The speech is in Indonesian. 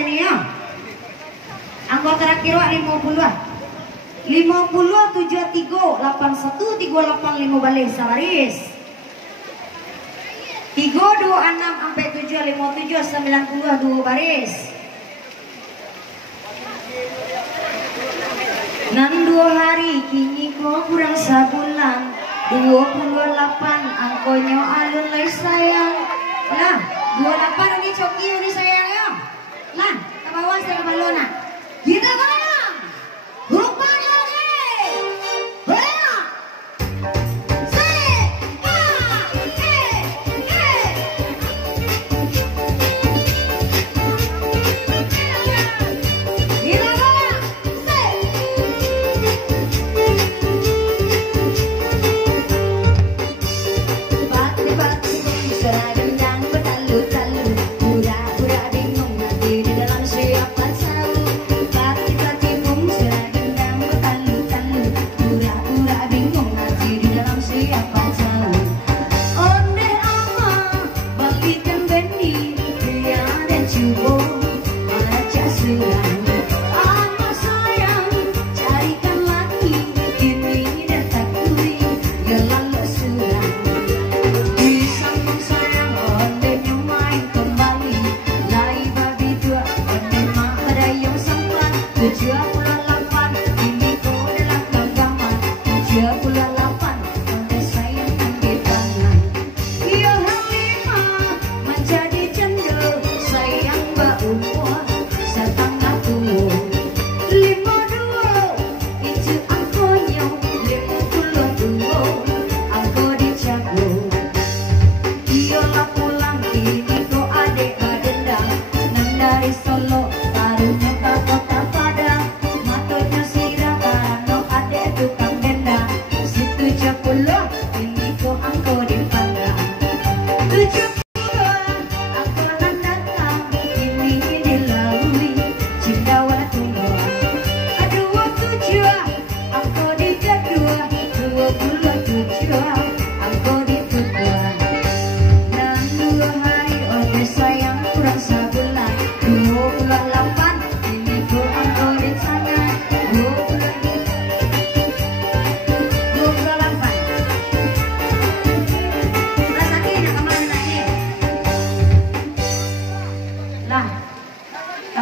sini ya. Anggota terakhir 50-an. 50 73 81 385 balik sabaris. 326 sampai 757 92 baris. Nan 2 hari kini kok kurang sebulan 28 angkonya alun lay sayang. Lah 28 ini coki ini sayang ya. Lah ke bawah saya ke balona. Kita goyang. Bukan lagi. Goyang. Menjadi cenderung sayang mbak umur serta